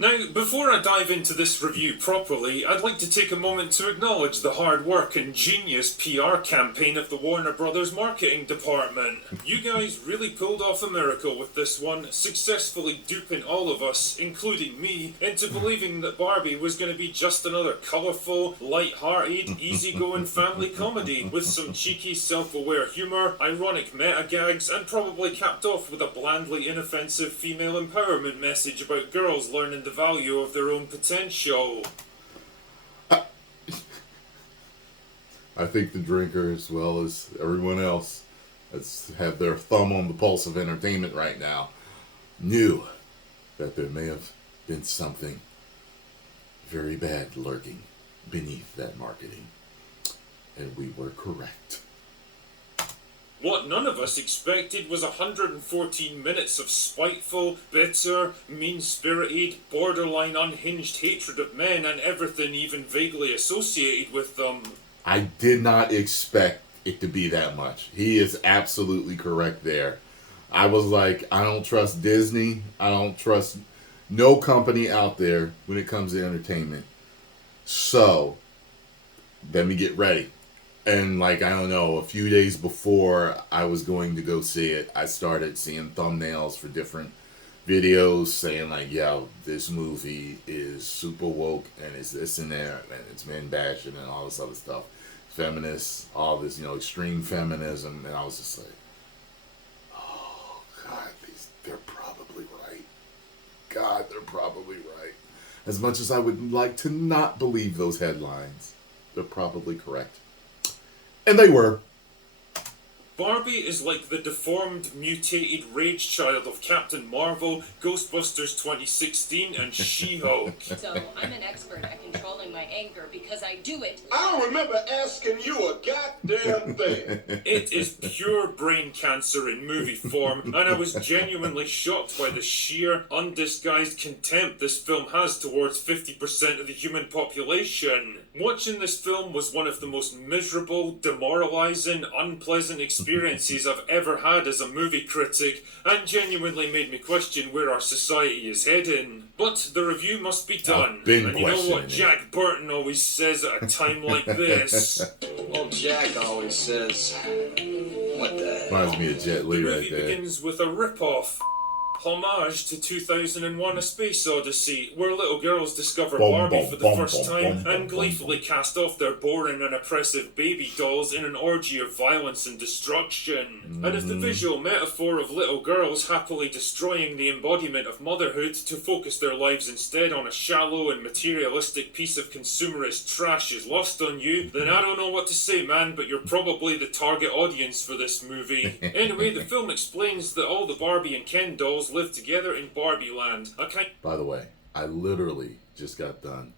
Now, before I dive into this review properly, I'd like to take a moment to acknowledge the hard work and genius PR campaign of the Warner Brothers marketing department. You guys really pulled off a miracle with this one, successfully duping all of us, including me, into believing that Barbie was going to be just another colourful, light-hearted, easygoing family comedy with some cheeky, self-aware humour, ironic meta-gags, and probably capped off with a blandly inoffensive female empowerment message about girls learning the value of their own potential. I think the drinker, as well as everyone else that's have their thumb on the pulse of entertainment right now, knew that there may have been something very bad lurking beneath that marketing. And we were correct. What none of us expected was 114 minutes of spiteful, bitter, mean-spirited, borderline unhinged hatred of men and everything even vaguely associated with them. I did not expect it to be that much. He is absolutely correct there. I was like, I don't trust Disney. I don't trust no company out there when it comes to entertainment. So, let me get ready. And like, I don't know, a few days before I was going to go see it, I started seeing thumbnails for different videos saying like, yo, this movie is super woke and it's this and that and it's men bashing and all this other stuff. Feminists, all this, extreme feminism. And I was just like, oh, God, they're probably right. God, they're probably right. As much as I would like to not believe those headlines, they're probably correct. And they were. Barbie is like the deformed, mutated rage child of Captain Marvel, Ghostbusters 2016, and She-Hulk. So, I'm an expert at controlling my anger because I do it. I don't remember asking you a goddamn thing. It is pure brain cancer in movie form, and I was genuinely shocked by the sheer, undisguised contempt this film has towards 50% of the human population. Watching this film was one of the most miserable, demoralizing, unpleasant experiences I've ever had as a movie critic, and genuinely made me question where our society is heading. But the review must be done, and you know what Jack Burton always says at a time like this? Well, Jack always says, what the hell? Reminds me of Jet Li right there. The movie begins with a rip-off. Homage to 2001 A Space Odyssey, where little girls discover Barbie for the first time and gleefully cast off their boring and oppressive baby dolls in an orgy of violence and destruction. And if the visual metaphor of little girls happily destroying the embodiment of motherhood to focus their lives instead on a shallow and materialistic piece of consumerist trash is lost on you, then I don't know what to say, man, but you're probably the target audience for this movie. Anyway, the film explains that all the Barbie and Ken dolls live together in Barbie Land. By the way, I literally just got done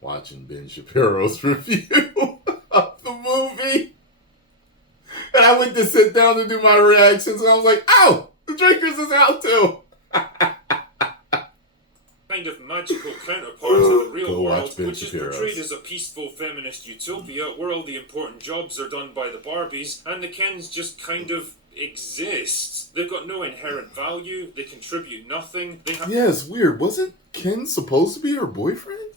watching Ben Shapiro's review of the movie. And I went to sit down to do my reactions, and I was like, oh, The Drinkers is out too. Kind of magical counterpart to the real world, which is Shapiro's. portrayed as a peaceful feminist utopia where all the important jobs are done by the Barbies, and the Kens just kind of exist. They've got no inherent value, they contribute nothing, Yeah, it's weird. Wasn't Ken supposed to be her boyfriend?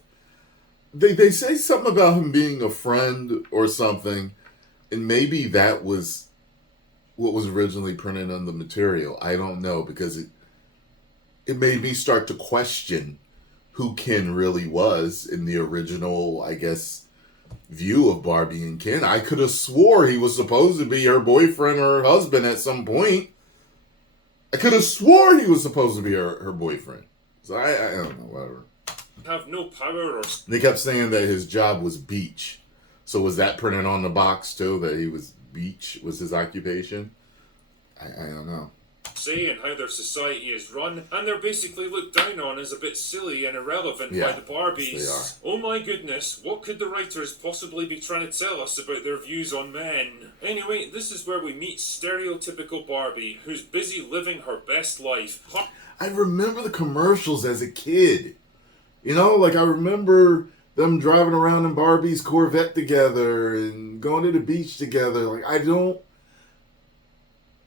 They say something about him being a friend or something, and maybe that was what was originally printed on the material. I don't know, because it made me start to question who Ken really was in the original, I guess, view of Barbie and Ken. I could have swore he was supposed to be her boyfriend or her husband at some point. I could have swore he was supposed to be her boyfriend. So I don't know, whatever. have no power or... They kept saying that his job was beach. So was that printed on the box too, that he was beach was his occupation? I don't know. say in how their society is run, and they're basically looked down on as a bit silly and irrelevant by the Barbies. They are. Oh my goodness, what could the writers possibly be trying to tell us about their views on men? Anyway, this is where we meet stereotypical Barbie, who's busy living her best life. I remember the commercials as a kid. You know, like I remember them driving around in Barbie's Corvette together and going to the beach together. Like, I don't...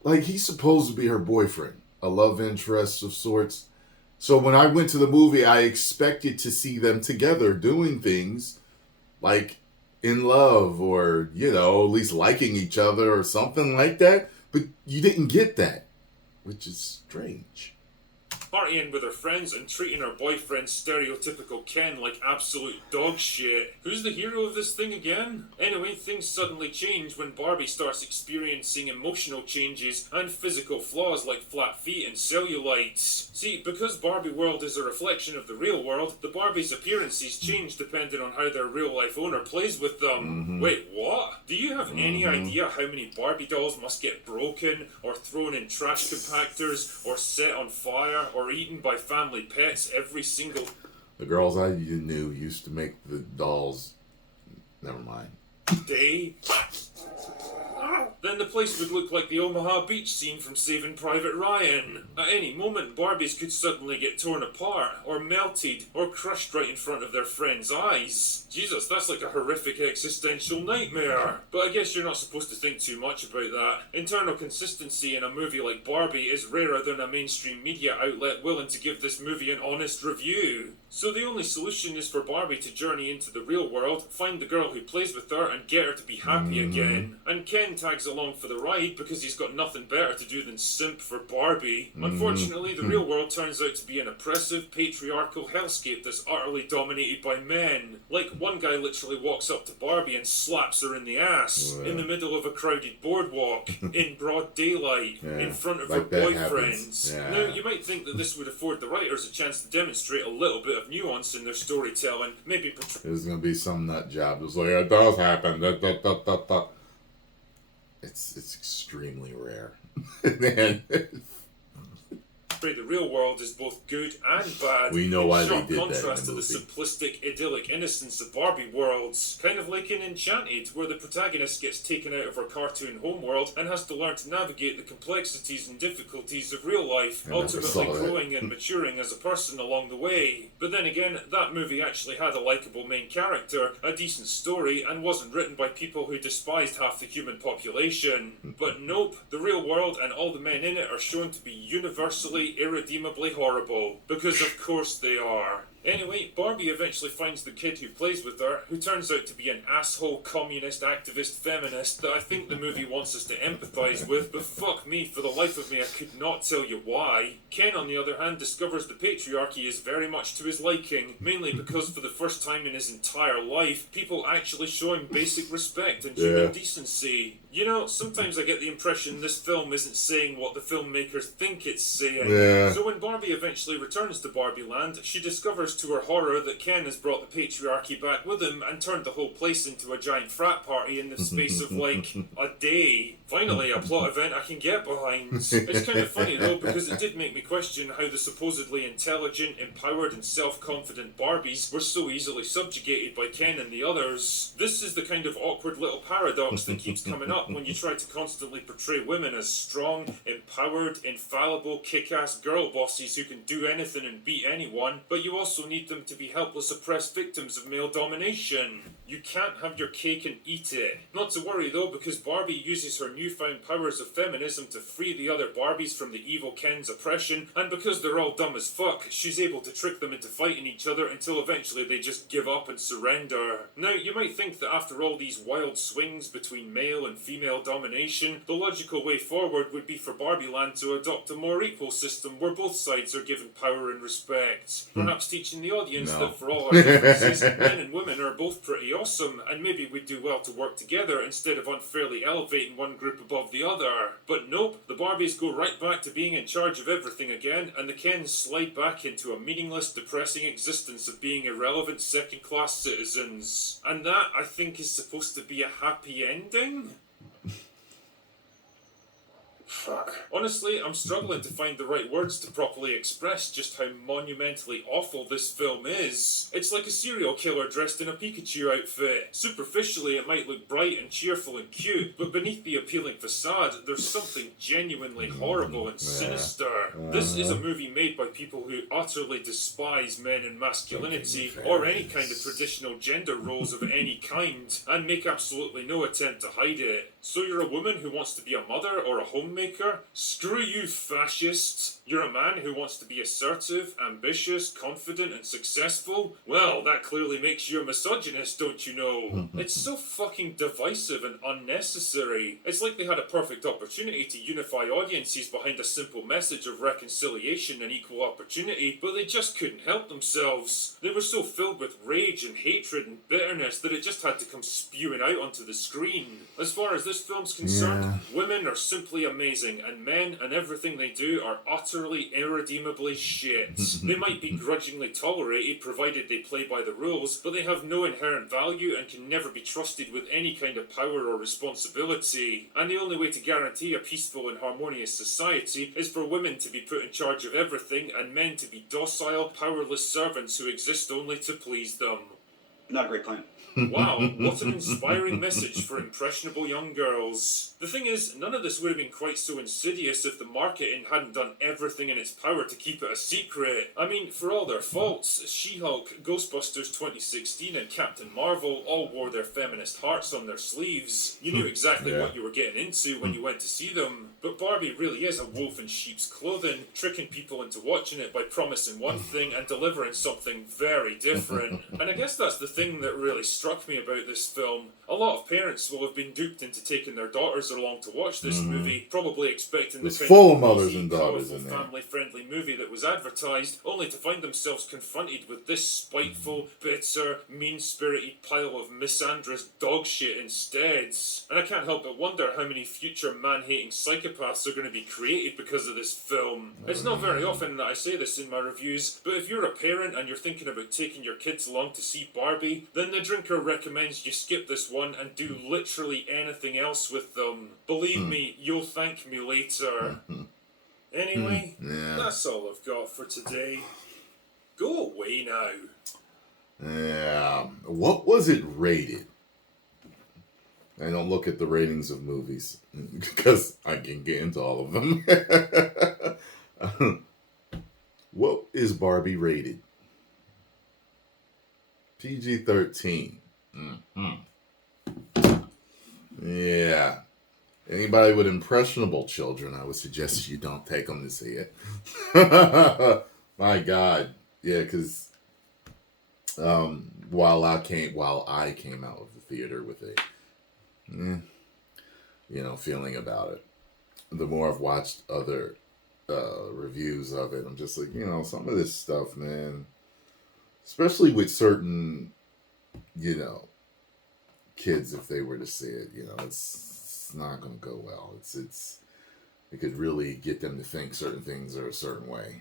Like, he's supposed to be her boyfriend, a love interest of sorts. So when I went to the movie, I expected to see them together doing things like in love or, at least liking each other or something like that. But you didn't get that, which is strange. Partying with her friends and treating her boyfriend stereotypical Ken like absolute dog shit. Who's the hero of this thing again? Anyway, things suddenly change when Barbie starts experiencing emotional changes and physical flaws like flat feet and cellulites. See, because Barbie world is a reflection of the real world, the Barbie's appearances change depending on how their real life owner plays with them. Wait, what? Do you have any idea how many Barbie dolls must get broken, or thrown in trash compactors, or set on fire, or eaten by family pets every single... The girls I knew used to make the dolls... Never mind. ...day? Then the place would look like the Omaha Beach scene from Saving Private Ryan. At any moment, Barbies could suddenly get torn apart, or melted, or crushed right in front of their friends' eyes. Jesus, that's like a horrific existential nightmare. But I guess you're not supposed to think too much about that. Internal consistency in a movie like Barbie is rarer than a mainstream media outlet willing to give this movie an honest review. So the only solution is for Barbie to journey into the real world, find the girl who plays with her, and get her to be happy again. And Ken tags along for the ride because he's got nothing better to do than simp for Barbie. Unfortunately, the real world turns out to be an oppressive, patriarchal hellscape that's utterly dominated by men. Like, one guy literally walks up to Barbie and slaps her in the ass, in the middle of a crowded boardwalk, in broad daylight, in front of her boyfriends. Now, you might think that this would afford the writers a chance to demonstrate a little bit of nuance in their storytelling, maybe there's gonna be some nut job who's like, it does happen. It's extremely rare. The real world is both good and bad. We know why they sharp did that in contrast the to the movie. simplistic, idyllic innocence of Barbie worlds. Kind of like in Enchanted, where the protagonist gets taken out of her cartoon homeworld and has to learn to navigate the complexities and difficulties of real life, ultimately growing and maturing as a person along the way. But then again, that movie actually had a likeable main character, a decent story, and wasn't written by people who despised half the human population. But nope, the real world and all the men in it are shown to be universally, irredeemably horrible. Because of course they are. Anyway, Barbie eventually finds the kid who plays with her, who turns out to be an asshole communist activist feminist that I think the movie wants us to empathise with, but fuck me, for the life of me I could not tell you why. Ken, on the other hand, discovers the patriarchy is very much to his liking, mainly because for the first time in his entire life, people actually show him basic respect and human decency. You know, sometimes I get the impression this film isn't saying what the filmmakers think it's saying. So when Barbie eventually returns to Barbie Land, she discovers to her horror that Ken has brought the patriarchy back with him and turned the whole place into a giant frat party in the space of like a day. Finally, a plot event I can get behind. It's kind of funny though, because it did make me question how the supposedly intelligent, empowered and self-confident Barbies were so easily subjugated by Ken and the others. This is the kind of awkward little paradox that keeps coming up when you try to constantly portray women as strong, empowered, infallible, kick-ass girl bosses who can do anything and beat anyone, but you also need them to be helpless, oppressed victims of male domination. You can't have your cake and eat it. Not to worry though, because Barbie uses her newfound powers of feminism to free the other Barbies from the evil Ken's oppression, and because they're all dumb as fuck, she's able to trick them into fighting each other until eventually they just give up and surrender. Now, you might think that after all these wild swings between male and female domination, the logical way forward would be for Barbie Land to adopt a more equal system where both sides are given power and respect. Perhaps teaching the audience that for all our differences, men and women are both pretty awesome, and maybe we'd do well to work together instead of unfairly elevating one group above the other. But nope, the Barbies go right back to being in charge of everything again, and the Kens slide back into a meaningless, depressing existence of being irrelevant second-class citizens. And that, I think, is supposed to be a happy ending? Fuck. Honestly, I'm struggling to find the right words to properly express just how monumentally awful this film is. It's like a serial killer dressed in a Pikachu outfit. Superficially, it might look bright and cheerful and cute, but beneath the appealing facade, there's something genuinely horrible and sinister. This is a movie made by people who utterly despise men and masculinity, or any kind of traditional gender roles of any kind, and make absolutely no attempt to hide it. So you're a woman who wants to be a mother or a homemaker, filmmaker? Screw you, fascists. You're a man who wants to be assertive, ambitious, confident, and successful? Well, that clearly makes you a misogynist, don't you know? It's so fucking divisive and unnecessary. It's like they had a perfect opportunity to unify audiences behind a simple message of reconciliation and equal opportunity, but they just couldn't help themselves. They were so filled with rage and hatred and bitterness that it just had to come spewing out onto the screen. As far as this film's concerned, women are simply amazing, and men and everything they do are utterly irredeemably shit. They might be grudgingly tolerated provided they play by the rules, but they have no inherent value and can never be trusted with any kind of power or responsibility. And the only way to guarantee a peaceful and harmonious society is for women to be put in charge of everything and men to be docile, powerless servants who exist only to please them. Not a great plan. Wow, what an inspiring message for impressionable young girls. The thing is, none of this would have been quite so insidious if the marketing hadn't done everything in its power to keep it a secret. I mean, for all their faults, She-Hulk, Ghostbusters 2016 and Captain Marvel all wore their feminist hearts on their sleeves. You knew exactly what you were getting into when you went to see them. But Barbie really is a wolf in sheep's clothing, tricking people into watching it by promising one thing and delivering something very different. And I guess that's the thing that really struck me about this film. A lot of parents will have been duped into taking their daughters along to watch this movie, probably expecting the kind full of mothers and daughters powerful, in there. family-friendly movie that was advertised, only to find themselves confronted with this spiteful, bitter, mean-spirited pile of misandrous dog shit instead. And I can't help but wonder how many future man-hating psychopaths are going to be created because of this film. It's not very often that I say this in my reviews, but if you're a parent and you're thinking about taking your kids along to see Barbie, then the drinker recommends you skip this one and do literally anything else with them. Believe me, you'll thank me later. Anyway, that's all I've got for today. Go away now. Yeah. What was it rated? I don't look at the ratings of movies because I can get into all of them. What is Barbie rated? PG-13. Yeah. Anybody with impressionable children, I would suggest you don't take them to see it. My God. Yeah, because while I came out of the theater with a feeling about it, the more I've watched other reviews of it, I'm just like, some of this stuff, man, especially with certain, kids, if they were to see it, it's not going to go well. It could really get them to think certain things are a certain way.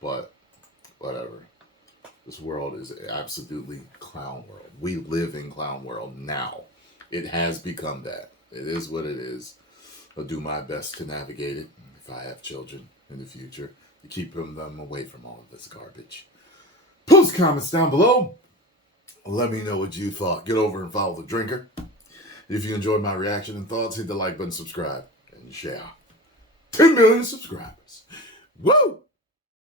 But whatever. This world is absolutely clown world. We live in clown world now. It has become that. It is what it is. I'll do my best to navigate it if I have children in the future, to keep them away from all of this garbage. Post comments down below. Let me know what you thought. Get over and follow the drinker. If you enjoyed my reaction and thoughts, hit the like button, subscribe, and share. 10 million subscribers. Woo!